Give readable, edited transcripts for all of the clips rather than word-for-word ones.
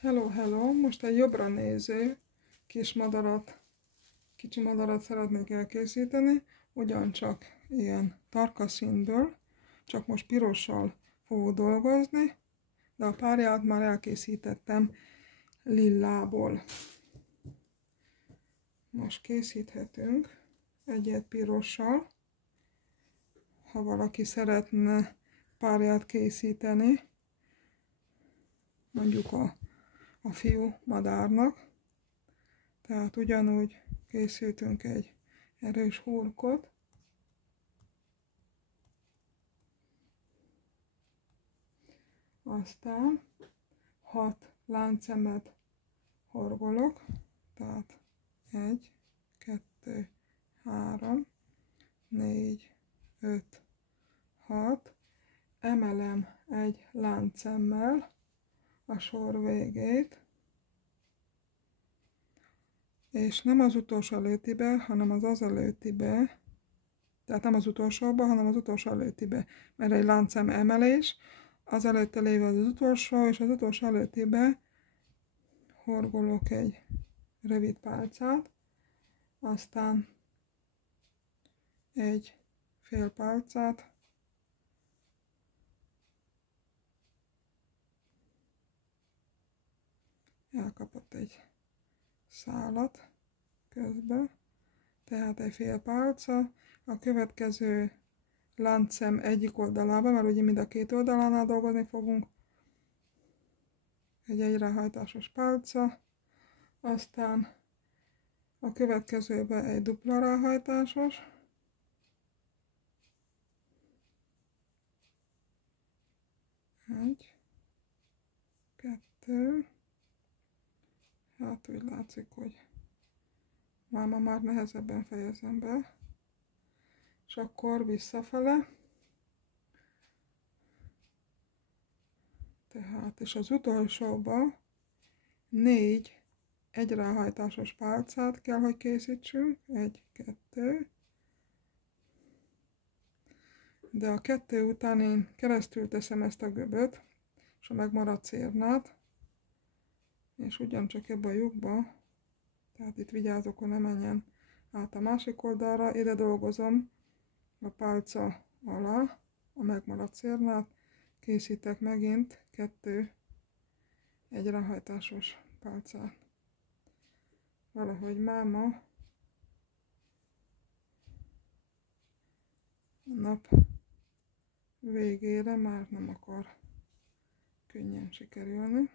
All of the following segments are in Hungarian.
Hello, hello! Most egy jobbra néző kicsi madarat szeretnék elkészíteni, ugyancsak ilyen tarka színből, csak most pirossal fogok dolgozni, de a párját már elkészítettem lillából. Most készíthetünk egyet pirossal, ha valaki szeretne párját készíteni, mondjuk a fiú madárnak. Tehát ugyanúgy készítünk egy erős hurkot, aztán 6 láncszemet horgolok, tehát 1, 2, 3, 4, 5, 6, emelem egy láncszemmel a sor végét, és nem az utolsó előttibe, hanem az előttibe, tehát nem az utolsóba, hanem az utolsó előttibe, mert egy láncszem emelés, az előtte lévő az utolsó, és az utolsó előttibe horgolok egy rövid pálcát, aztán egy fél pálcát, elkapott egy szálat közben, tehát egy fél pálca, a következő láncszem egyik oldalában, mert ugye mind a két oldalánál dolgozni fogunk, egy egyrehajtásos pálca, aztán a következőben egy dupla ráhajtásos, egy, kettő, hát úgy látszik, hogy máma már nehezebben fejezem be, és akkor visszafele, tehát, és az utolsóba 4 egyráhajtásos pálcát kell, hogy készítsünk, 1, 2, de a 2 után én keresztül teszem ezt a göböt, és a megmaradt cérnát, és ugyancsak ebbe a lyukba, tehát itt vigyázok, hogy ne menjen át a másik oldalra, ide dolgozom a pálca alá a megmaradt cérnát, készítek megint 2 egyráhajtásos pálcát. Valahogy máma a nap végére már nem akar könnyen sikerülni.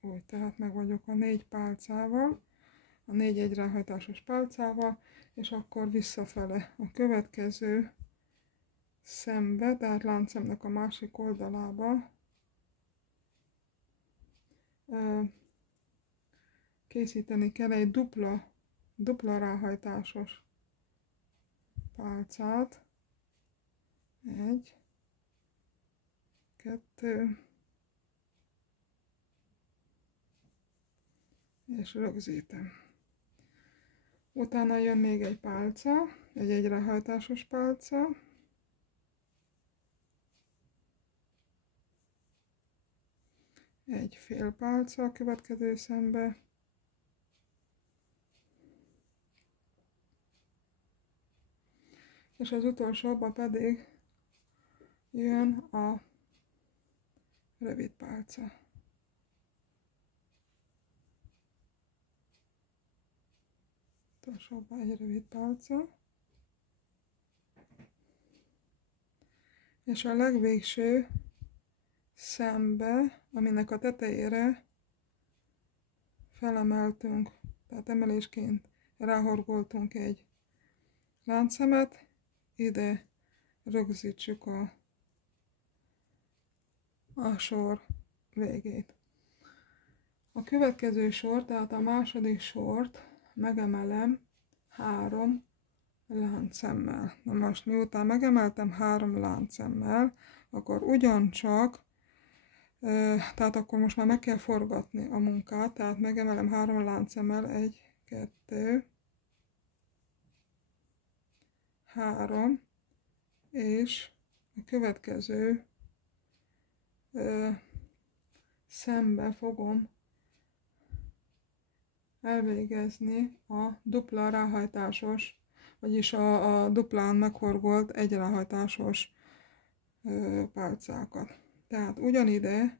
Úgy, tehát meg vagyok a 4 pálcával, a 4 egyráhajtásos pálcával, és akkor visszafele a következő szembe, tehát láncszemnek a másik oldalába készíteni kell egy dupla ráhajtásos pálcát. 1, 2, és rögzítem. Utána jön még egy pálca, egy egyrehajtásos pálca, egy fél pálca a következő szembe, és az utolsóban pedig jön a rövid pálca. Utolsóban egy rövid pálca, és a legvégső szembe, aminek a tetejére felemeltünk, tehát emelésként ráhorgoltunk egy láncszemet, ide rögzítsük a sor végét. A következő sor, tehát a második sort megemelem 3 láncszemmel. Na most miután megemeltem 3 láncszemmel, akkor ugyancsak, tehát akkor most már meg kell forgatni a munkát, tehát megemelem 3 láncszemmel, 1, 2, 3, és a következő szembe fogom elvégezni a dupla ráhajtásos, vagyis a duplán meghorgolt egy ráhajtásos pálcákat. Tehát ugyanide,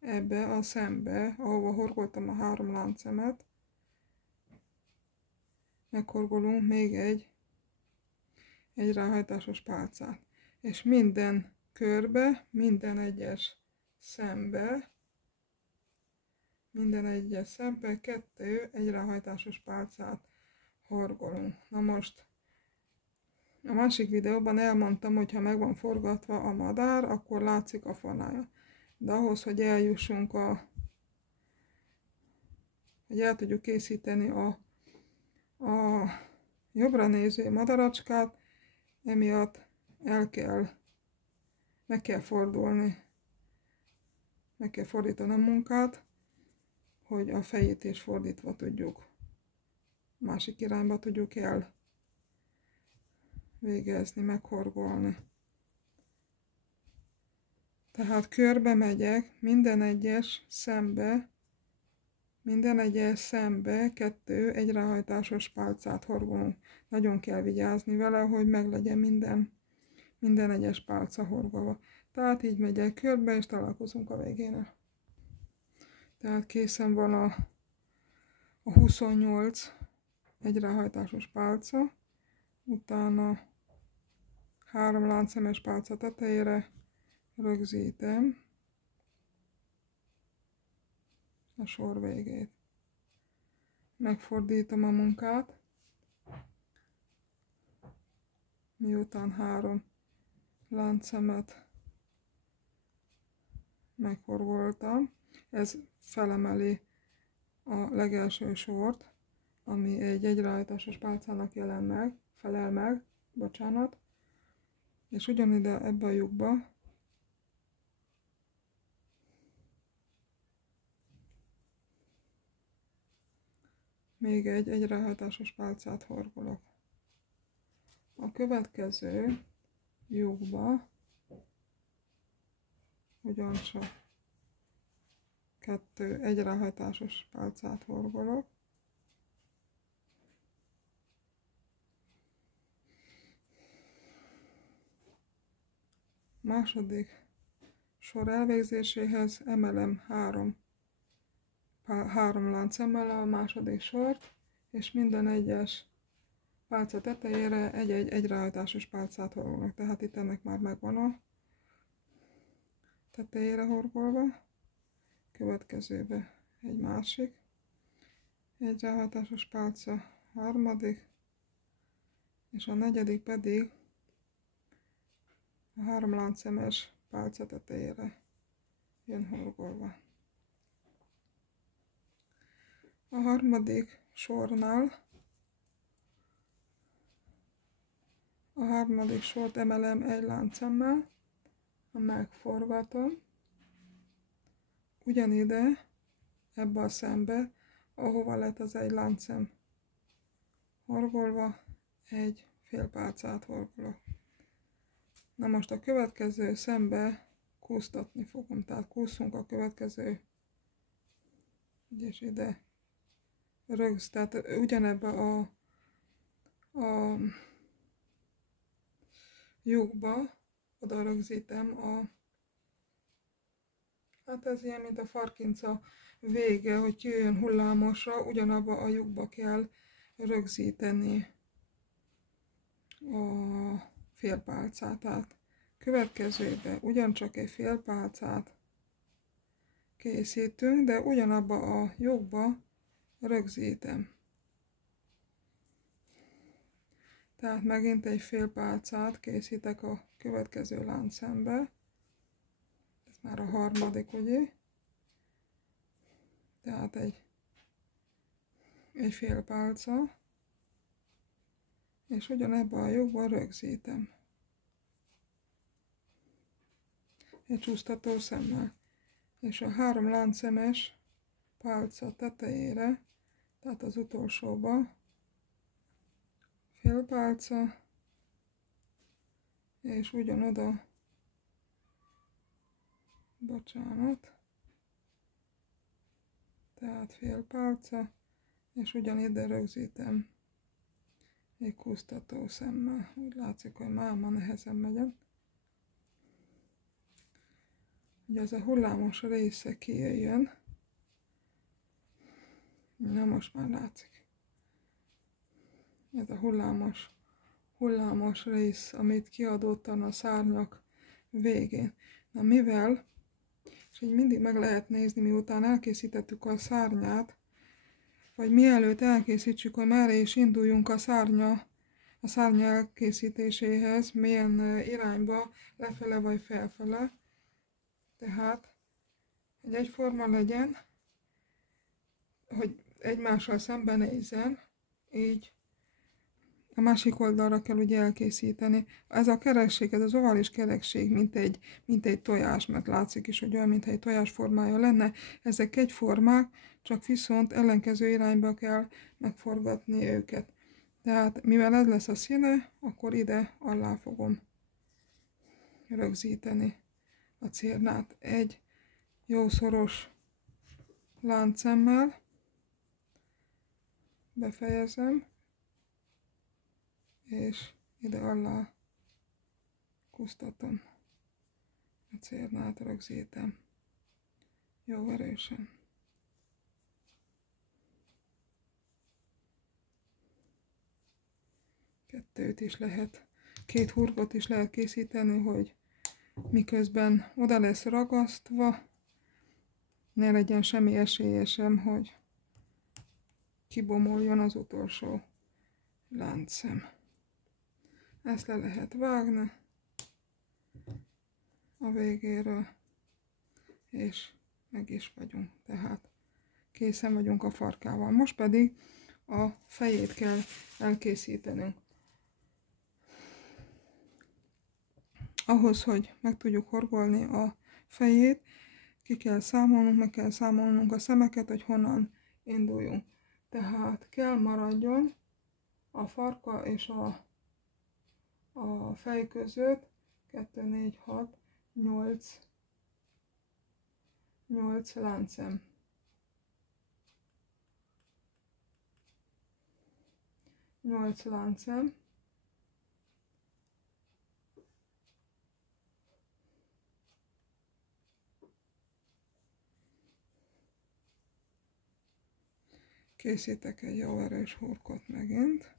ebbe a szembe, ahova horgoltam a 3 láncszemet, meghorgolunk még egy ráhajtásos pálcát. És minden körbe, minden egyes szembe 2 egy ráhajtásos pálcát horgolunk. Na most a másik videóban elmondtam, hogy ha meg van forgatva a madár, akkor látszik a fanája. De ahhoz, hogy eljussunk hogy el tudjuk készíteni a jobbra néző madaracskát, emiatt meg kell fordulni, meg kell fordítani a munkát, hogy a fejét is fordítva tudjuk, másik irányba tudjuk elvégezni, meghorgolni. Tehát körbe megyek, minden egyes szembe 2 egy ráhajtásos pálcát horgolunk. Nagyon kell vigyázni vele, hogy meglegyen minden egyes pálca horgolva. Tehát így megyek körbe, és találkozunk a végén. Tehát készen van a 28 egy ráhajtásos pálca, utána 3 láncszemes pálca tetejére rögzítem a sor végét. Megfordítom a munkát, miután 3 láncszemet meghorgoltam. Ez felemeli a legelső sort, ami egy ráhajtásos pálcának felel meg, bocsánat. És ugyanide ebbe a lyukba még egy ráhajtásos pálcát horgolok. A következő lyukba ugyancsak 2 egy ráhajtásos pálcát horgolok. Második sor elvégzéséhez emelem 3 láncszemmel a második sort, és minden egyes pálca tetejére egy ráhajtásos pálcát horgolok. Tehát itt ennek már megvan a tetejére horgolva. Következőbe egy másik egy ráhajtásos pálca, harmadik, és a negyedik pedig a 3 láncszemes pálca tetejére jön horgolva. A harmadik sornál a harmadik sort emelem egy láncszemmel, megforgatom, ugyanide, ebbe a szembe, ahova lett az egy láncszem horgolva, egy fél pálcát horgolok. Na most a következő szembe kúsztatni fogom, tehát kúszunk a következő, és ide tehát ugyanebbe a lyukba oda rögzítem hát ez ilyen, mint a farkinca vége, hogy kijöjjön hullámosra, ugyanabba a lyukba kell rögzíteni a félpálcát. Tehát következőbe ugyancsak egy félpálcát készítünk, de ugyanabba a lyukba rögzítem. Tehát megint egy félpálcát készítek a következő láncszembe. Ez már a harmadik, ugye? Tehát egy félpálca, és ugyanebben a lyukban rögzítem. Egy csúsztató szemmel. És a 3 láncszemes pálca tetejére, tehát az utolsóba félpálca, és ugyanoda bocsánat, tehát fél pálca, és ugyanide rögzítem egy kusztató szemmel. Úgy látszik, hogy már nehezen megyek. Ugye ez a hullámos része kijöjjön. Na most már látszik. Ez a hullámos rész, amit kiadottan a szárnyak végén. Na mivel, és így mindig meg lehet nézni, miután elkészítettük a szárnyát, vagy mielőtt elkészítsük, hogy merre is induljunk a szárnya elkészítéséhez, milyen irányba, lefele vagy felfele. Tehát, hogy egyforma legyen, hogy egymással szembenézzen, így a másik oldalra kell ugye elkészíteni. Ez a kerekség, ez az ovális kerekség, mint egy tojás, mert látszik is, hogy olyan, mintha egy tojás formája lenne. Ezek egyformák, csak viszont ellenkező irányba kell megforgatni őket. Tehát mivel ez lesz a színe, akkor ide alá fogom rögzíteni a cérnát. Egy jó szoros láncszemmel befejezem, és ide alá kusztatom a cérnát, rögzítem jó erősen. Kettőt is lehet, 2 hurkot is lehet készíteni, hogy miközben oda lesz ragasztva, ne legyen semmi esélye sem, hogy kibomoljon az utolsó láncszem. Ezt le lehet vágni a végéről, és meg is vagyunk. Tehát készen vagyunk a farkával. Most pedig a fejét kell elkészítenünk. Ahhoz, hogy meg tudjuk horgolni a fejét, meg kell számolnunk a szemeket, hogy honnan induljunk. Tehát kell maradjon a farka és a fej között 2, 4, 6, 8 láncszem. 8 láncszem. Készítek egy jó erős hurkot megint,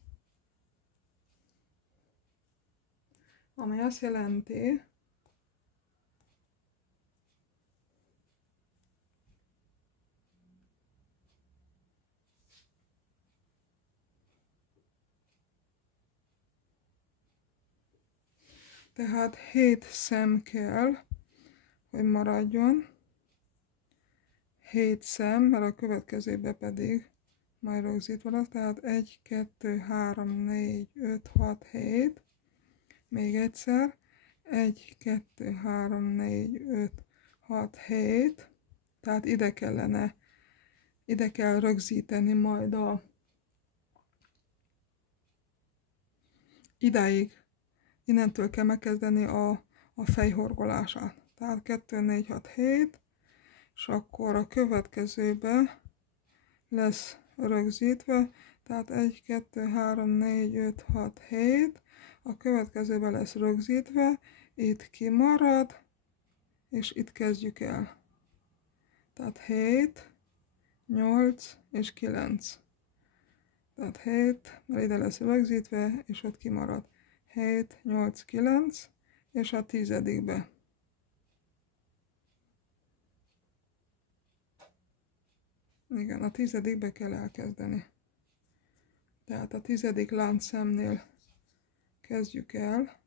ami azt jelenti, tehát 7 szem kell, hogy maradjon, 7 szem, mert a következőbe pedig majd rögzítve lesz, tehát 1, 2, 3, 4, 5, 6, 7, még egyszer, 1, 2, 3, 4, 5, 6, 7, tehát ide kell rögzíteni majd idáig, innentől kell megkezdeni a fejhorgolását. Tehát 2, 4, 6, 7, és akkor a következőbe lesz rögzítve, tehát 1, 2, 3, 4, 5, 6, 7, a következőbe lesz rögzítve, itt kimarad, és itt kezdjük el. Tehát 7, 8 és 9. Tehát 7, mert ide lesz rögzítve, és ott kimarad. 7, 8, 9, és a 10-be. Igen, a 10-be kell elkezdeni. Tehát a 10. láncszemnél kezdjük el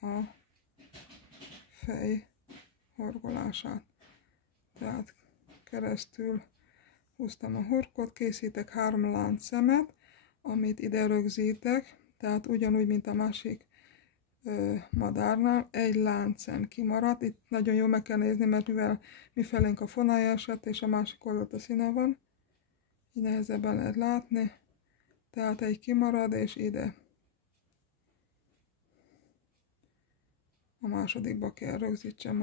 a fej horgolását. Tehát keresztül húztam a hurkot, készítek 3 láncszemet, amit ide rögzítek, tehát ugyanúgy, mint a másik madárnál, egy láncszem kimaradt. Itt nagyon jól meg kell nézni, mert mivel mifelénk a fonája esett, és a másik oldalt a színe van, így nehezebben lehet látni. Tehát egy kimarad, és ide a másodikba kell rögzítsem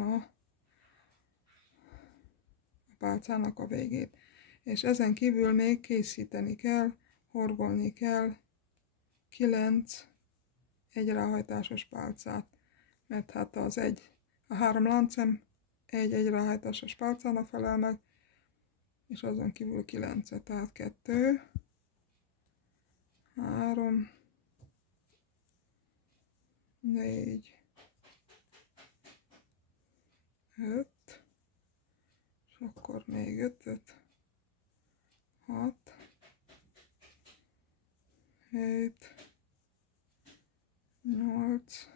pálcának a végét. És ezen kívül még készíteni kell, horgolni kell 9 egy ráhajtásos pálcát, mert hát a 3 láncszem egy ráhajtásos pálcának felel meg, és azon kívül 9, tehát 2, 3, 4, 5, és akkor még 5, 6, 7, 8,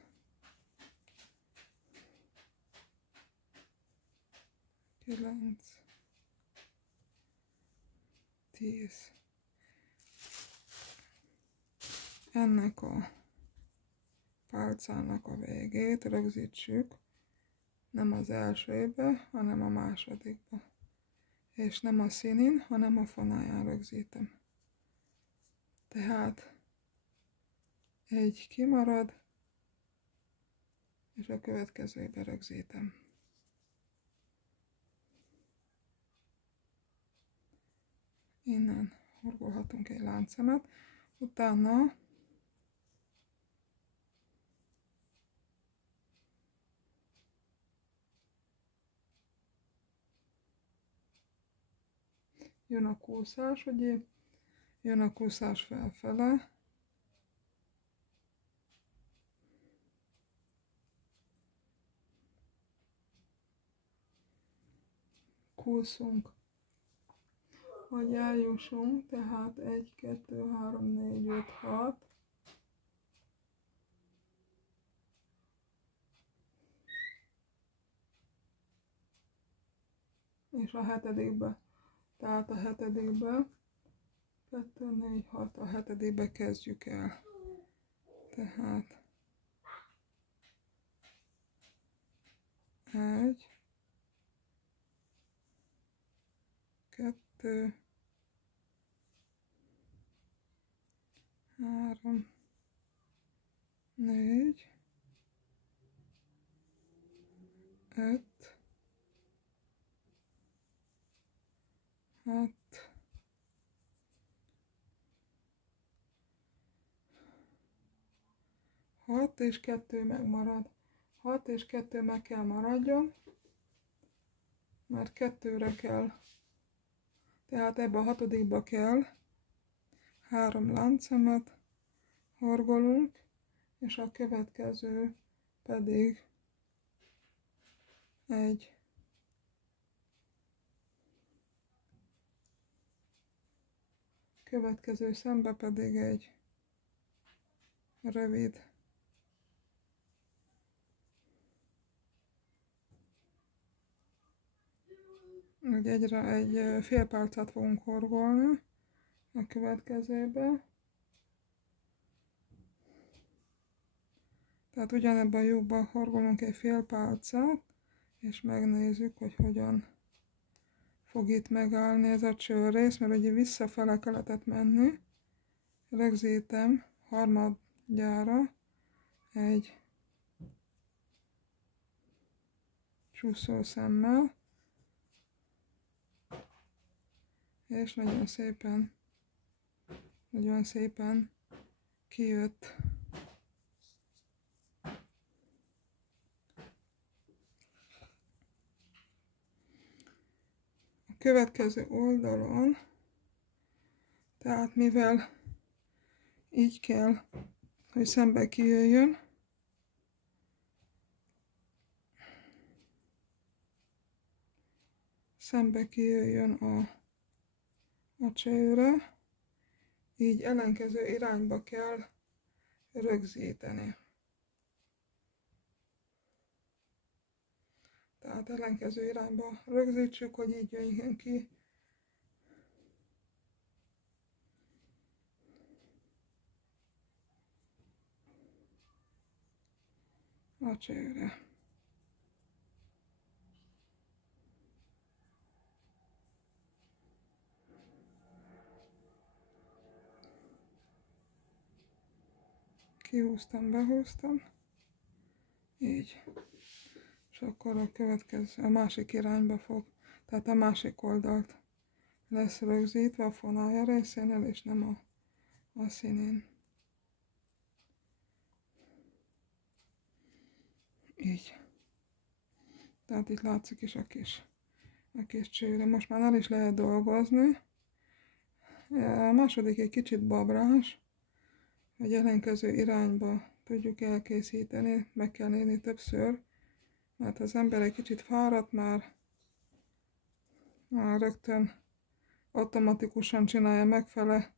9, 10. Ennek a pálcának a végét rögzítsük nem az elsőbe, hanem a másodikba. És nem a színén, hanem a fonáján rögzítem. Tehát egy kimarad, és a következőbe rögzítem. Innen horgolhatunk egy láncszemet, utána jön a kúszás, ugye? Jön a kúszás felfele. Kúszunk, hogy eljussunk, tehát 1, 2, 3, 4, 5, 6. És a hetedikbe. Tehát a hetedikbe 2, 4, 6, a hetedikbe kezdjük el. Tehát 1, 2, 3, 4, 5, 6, 6 és 2 megmarad. 6 és 2 meg kell maradjon, mert 2-re kell. Tehát ebbe a hatodikba kell 3 láncszemet horgolunk, és a következő pedig egy következő szembe pedig egy rövid egy fél pálcát fogunk horgolni a következőbe. Tehát ugyanebben a lyukban horgolunk egy fél pálcát, és megnézzük, hogy hogyan fog itt megállni ez a csőrész, mert ugye visszafele kellett menni. Rögzítem harmadjára egy csúszószemmel, és nagyon szépen kijött. A következő oldalon, tehát mivel így kell, hogy szembe kijöjjön, a csőre, így ellenkező irányba kell rögzíteni. Tehát ellenkező irányba rögzítsük, hogy így jöjjön ki a csőre. Kihúztam, behúztam, így. És akkor a másik irányba fog. tehát a másik oldalt lesz rögzítve a fonálja részénél, és nem a színén. Így. Tehát itt látszik is a kis csőre. Most már el is lehet dolgozni. A második egy kicsit babrás, hogy ellenkező irányba tudjuk elkészíteni, meg kell nézni többször, mert az ember egy kicsit fáradt már rögtön automatikusan csinálja megfele,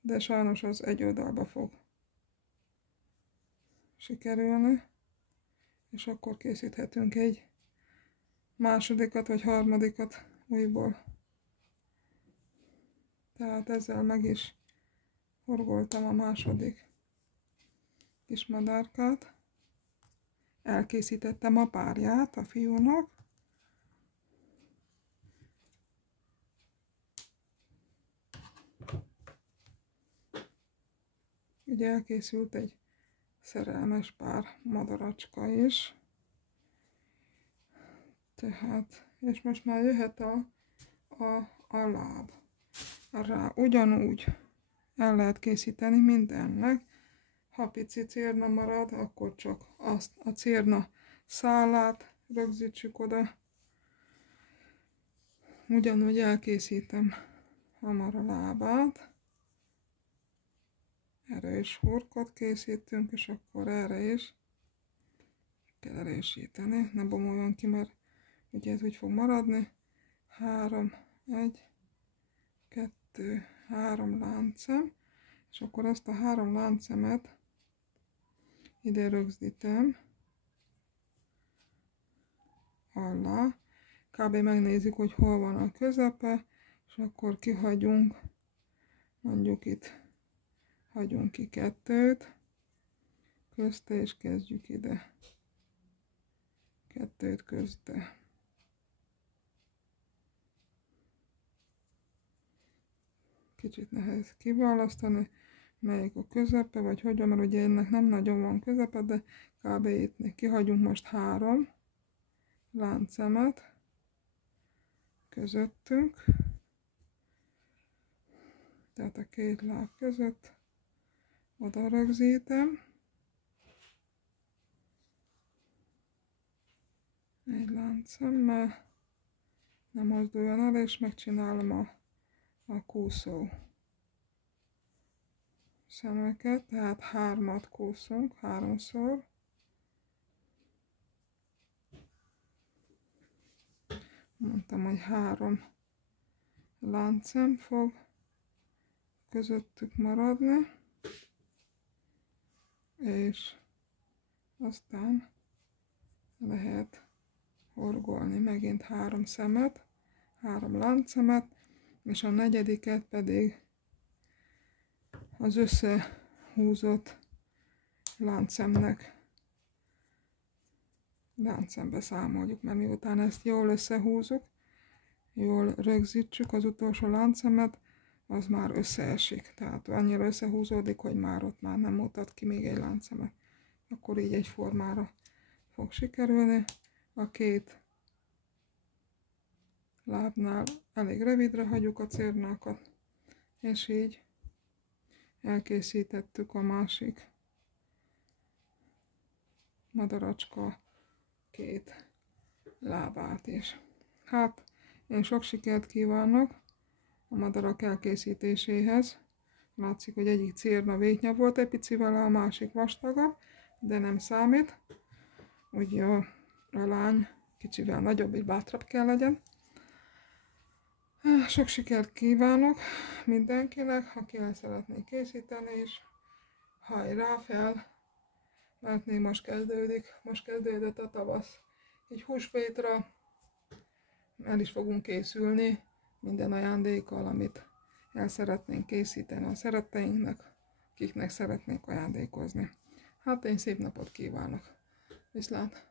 de sajnos az egy oldalba fog sikerülni, és akkor készíthetünk egy másodikat vagy harmadikat újból. Tehát ezzel meg is horgoltam a második kis madárkát. Elkészítettem a párját a fiúnak. Ugye elkészült egy szerelmes pár madaracska is. Tehát, és most már jöhet a láb. Rá ugyanúgy el lehet készíteni mindennek. Ha pici cérna marad, akkor csak azt a cérna szálát rögzítsük oda. Ugyanúgy elkészítem hamar a lábát. Erre is hurkot készítünk, és akkor erre is kell erősíteni. Ne bomoljon ki, mert ugye ez úgy fog maradni. 3, 1, 2, 3 láncszem, és akkor ezt a 3 láncszemet ide rögzítem alá. Kb. Megnézzük, hogy hol van a közepe, és akkor kihagyunk, mondjuk itt hagyunk ki 2-t közte, és kezdjük ide 2-t közte. Kicsit nehéz kiválasztani, melyik a közepe, vagy hogyan, mert ugye ennek nem nagyon van közepe, de kb. Itt kihagyunk most 3 láncszemet közöttünk, tehát a 2 láb között oda rögzítem, egy láncszemmel, nem mozduljon el, és megcsinálom a kúszó szemeket, tehát 3-at kúszunk 3-szor. Mondtam, hogy 3 láncszem fog közöttük maradni, és aztán lehet horgolni megint 3 szemet, 3 láncszemet, és a negyediket pedig az összehúzott láncszembe számoljuk, mert miután ezt jól összehúzzuk, jól rögzítsük az utolsó láncszemet, az már összeesik, tehát annyira összehúzódik, hogy már ott már nem mutat ki még egy láncszemet. Akkor így egy formára fog sikerülni. A 2 lábnál elég rövidre hagyjuk a cérnákat, és így elkészítettük a másik madaracska 2 lábát is. Hát, én sok sikert kívánok a madarak elkészítéséhez. Látszik, hogy egyik cérna véknya volt egy picivel, a másik vastagabb, de nem számít. Ugye a lány kicsivel nagyobb és bátrabb kell legyen. Sok sikert kívánok mindenkinek, aki el szeretné készíteni, és hajrá fel, mert még most kezdődött a tavasz. Így húsvétra el is fogunk készülni minden ajándékkal, amit el szeretnénk készíteni a szeretteinknek, akiknek szeretnénk ajándékozni. Hát én szép napot kívánok! Viszlát!